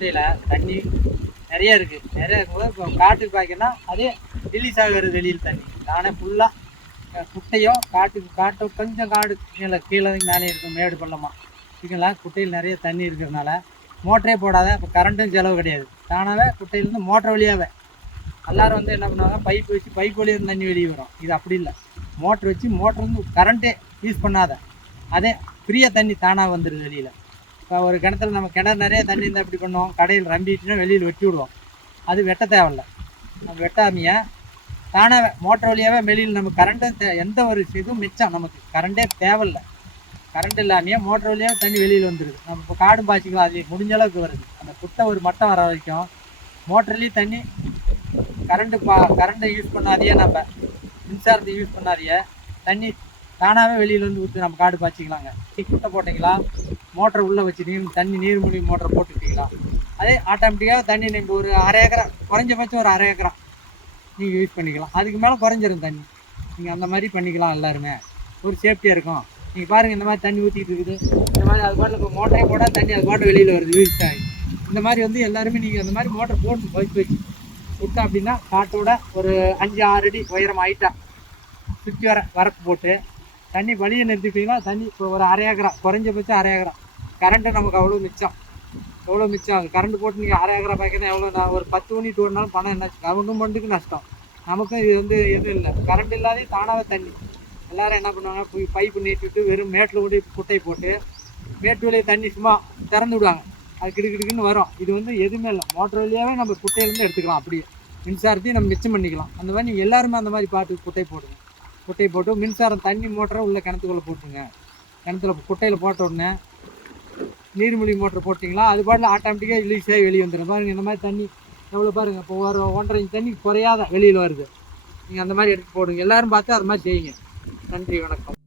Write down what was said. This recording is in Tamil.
குட்டையில் தண்ணி நிறைய இருக்குது. நிறைய இருக்கும்போது இப்போ காட்டுக்கு பாய்க்கன்னா அதே ரிலீஸ் ஆகிறது வெளியில் தண்ணி தானே ஃபுல்லாக குட்டையோ காட்டோ கொஞ்சம் காடு கீழே மேலே இருக்கும் மேடு பள்ளமாக இதுக்கெல்லாம் குட்டையில் நிறைய தண்ணி இருக்கிறதுனால மோட்டரே போடாத இப்போ கரண்ட்டும் செலவு கிடையாது. தானாகவே குட்டையிலேருந்து மோட்டர் வழியாகவே எல்லோரும் வந்து என்ன பண்ணுவாங்க பைப் வச்சு பைப் வழியாக தண்ணி வெளியே வரும். இது அப்படி இல்லை, மோட்ரு வச்சு மோட்ரு வந்து கரண்ட்டே யூஸ் பண்ணாத அதே ஃப்ரீயாக தண்ணி தானாக வந்துடுது வெளியில். இப்போ ஒரு கிணத்துல நம்ம கிணறு நிறைய தண்ணி இருந்தால் எப்படி பண்ணுவோம், கடையில் ரம்பிட்டுனா வெளியில் வெட்டி விடுவோம். அது வெட்ட தேவையில்லை, நம்ம வெட்டாமையே தானாகவே மோட்டர் வழியாகவே வெளியில் நம்ம கரண்ட்டு எந்த ஒரு இதுவும் மிச்சம், நமக்கு கரண்ட்டே தேவையில்லை. கரண்ட் இல்லாமையே மோட்டர் வழியாக தண்ணி வெளியில் வந்துடுது. நம்ம இப்போ காடும் பாய்ச்சிக்கலாம், அதுலேயே முடிஞ்ச அளவுக்கு வருது. அந்த குட்டை ஒரு மட்டம் வர வரைக்கும் மோட்டர்லேயும் தண்ணி கரண்ட்டை யூஸ் பண்ணாதையே, நம்ம மின்சாரத்தை யூஸ் பண்ணாதையே தண்ணி தானாகவே வெளியில் வந்து ஊற்றி நம்ம காடு பாய்ச்சிக்கலாங்க. குட்டை போட்டிங்களா மோட்டரை உள்ளே வச்சுட்டீங்க, தண்ணி நீர்மூழ்கி மோட்டரை போட்டுக்கிட்டீங்களா அதே ஆட்டோமேட்டிக்காக தண்ணி நீங்கள் ஒரு அரை ஏக்கரா குறைஞ்சபட்சம் ஒரு அரை ஏக்கரா நீங்கள் யூஸ் பண்ணிக்கலாம். அதுக்கு மேலே குறைஞ்சிரும் தண்ணி. நீங்கள் அந்த மாதிரி பண்ணிக்கலாம், எல்லாருமே ஒரு சேஃப்டியாக இருக்கும். நீங்கள் பாருங்கள் இந்த மாதிரி தண்ணி ஊற்றிட்டு இருக்குது, இந்த மாதிரி அது பாட்டில் இப்போ மோட்டரே போட்டால் தண்ணி அது பாட்டு வெளியில் வருது யூஸ் ஆகி. இந்த மாதிரி வந்து எல்லாருமே நீங்கள் அந்த மாதிரி மோட்டர் போட்டு வச்சு விட்டா அப்படின்னா காட்டோட ஒரு 5-6 அடி உயரம் ஆகிட்டா சுற்றி வரப்பு போட்டு தண்ணி வழியை நிறுத்திட்டீங்கன்னா தண்ணி இப்போ ஒரு அரை ஏக்கரா குறைஞ்சபட்சம் அரை ஏக்கரா கரண்ட்டு நமக்கு எவ்வளோ மிச்சம் ஆகும். கரண்ட் போட்டு நீங்கள் அரை ஏக்கரா பாய்க்கணும் எவ்வளோ, நான் ஒரு 10 யூனிட் ஓடினாலும் பணம் என்னாச்சு, கவர்மெண்ட்டுக்கு நஷ்டம், நமக்கும் இது வந்து எதுவும் இல்லை. கரண்ட் இல்லாதே தானாகவே தண்ணி எல்லோரும் என்ன பண்ணுவாங்க, பைப்பு நீட்டிட்டு வெறும் மேட்டில் கூட குட்டை போட்டு மேட்டு வழியை தண்ணி சும்மா திறந்து விடுவாங்க, அது கிடுக்கிடுக்குன்னு வரும். இது வந்து எதுவுமே இல்லை, மோட்டர் வழியாகவே நம்ம குட்டையிலேருந்து எடுத்துக்கலாம், அப்படியே மின்சாரத்தையும் நம்ம மிச்சம் பண்ணிக்கலாம். அந்த மாதிரி நீங்கள் எல்லாருமே அந்த மாதிரி பார்த்து குட்டை போட்டு மின்சாரம் தண்ணி மோட்டரை உள்ள கிணத்துக்குள்ளே போட்டுருங்க. கிணத்துல குட்டையில் போட்ட உடனே நீர்மூழ்கி மோட்டர் போட்டிங்களா அது பாட்டில் ஆட்டோமேட்டிக்காக ரிலீஸாகி வெளியே வந்துடும். பாருங்கள் இந்த மாதிரி தண்ணி எவ்வளோ பாருங்கள், இப்போ ஒரு 1.5 இன்ச் தண்ணி குறையாத வெளியில் வருது. நீங்கள் அந்த மாதிரி எடுத்து போடுங்க, எல்லோரும் பார்த்து அது மாதிரி செய்யுங்க. நன்றி, வணக்கம்.